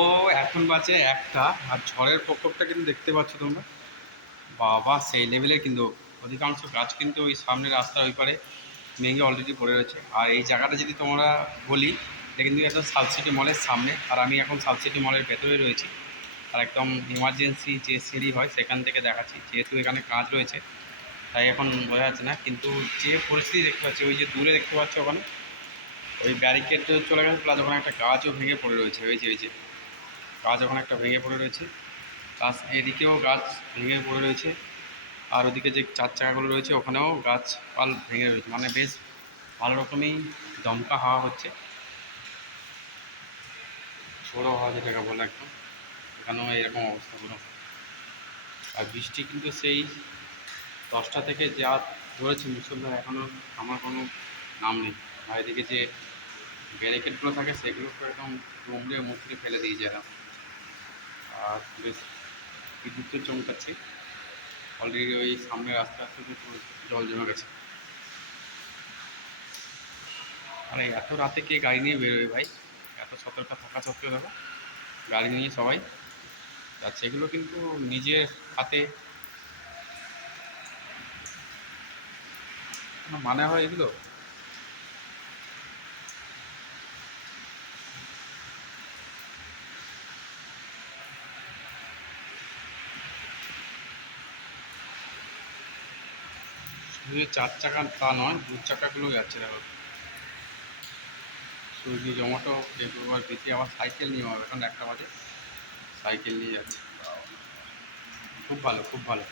ও এখন বাজে একটা, আর ঝড়ের প্রকোপটা কিন্তু দেখতে পাচ্ছ তোমরা। বাবা সেই লেভেলের কিন্তু অধিকাংশ গাছ কিন্তু ওই সামনে রাস্তার ওই পারে ভেঙে অলরেডি পড়ে রয়েছে। আর এই জায়গাটা যদি তোমরা বলি, এটা কিন্তু একদম সাউথ সিটি মলের সামনে, আর আমি এখন সাউথ সিটি মলের ভেতরে রয়েছি। আর একদম ইমার্জেন্সি যে সিঁড়ি হয় সেখান থেকে দেখাচ্ছি, যেহেতু এখানে কাজ রয়েছে তাই এখন বোঝা যাচ্ছে না। কিন্তু যে পরিস্থিতি দেখতে পাচ্ছি, ওই যে দূরে দেখতে পাচ্ছ ওখানে ওই ব্যারিকেড চলে গেছে, প্লাস ওখানে একটা গাছও ভেঙে পড়ে রয়েছে। ওই যে গাছ ওখানে একটা ভেঙে পড়ে রয়েছে, প্লাস এদিকেও গাছ ভেঙে পড়ে রয়েছে। আর ওদিকে যে চার চাকাগুলো রয়েছে ওখানেও গাছপাল ভেঙে রয়েছে। মানে বেশ ভালো রকমই দমকা হাওয়া হচ্ছে, ঝোড়ো হাওয়া যেটাকে বলে একদম। এখানেও এরকম অবস্থা পুরো। আর বৃষ্টি কিন্তু সেই 10টা থেকে যা ধরেছে মুষলধারে, এখনও আমার কোনো নাম নেই। আর এদিকে যে ব্যারিকেডগুলো থাকে সেগুলো তো একদম দুমড়ে মুচড়ে ফেলে দিয়েছে এরা। আর বেশ বিদ্যুৎ চমকাচ্ছে। অলরেডি ওই সামনে রাস্তা রাস্তা পুরো জল জমে গেছে। আর এই এত রাতে কে গাড়ি নিয়ে বেরোবে ভাই? এত সতর্ক থাকা সত্ত্বেও দেখো গাড়ি নিয়ে সবাই যাচ্ছে। এগুলো কিন্তু নিজের হাতে কোনো মানে হয় এগুলো? শুধু যে চার চাকা তা নয়, দু চাকাগুলো যাচ্ছে দেখো। সুইগি জোম্যাটো এগুলো আর বেশি, আবার সাইকেল নিয়ে হবে, এখন 1টা বাজে সাইকেল নিয়ে যাচ্ছে। খুব ভালো, খুব ভালো।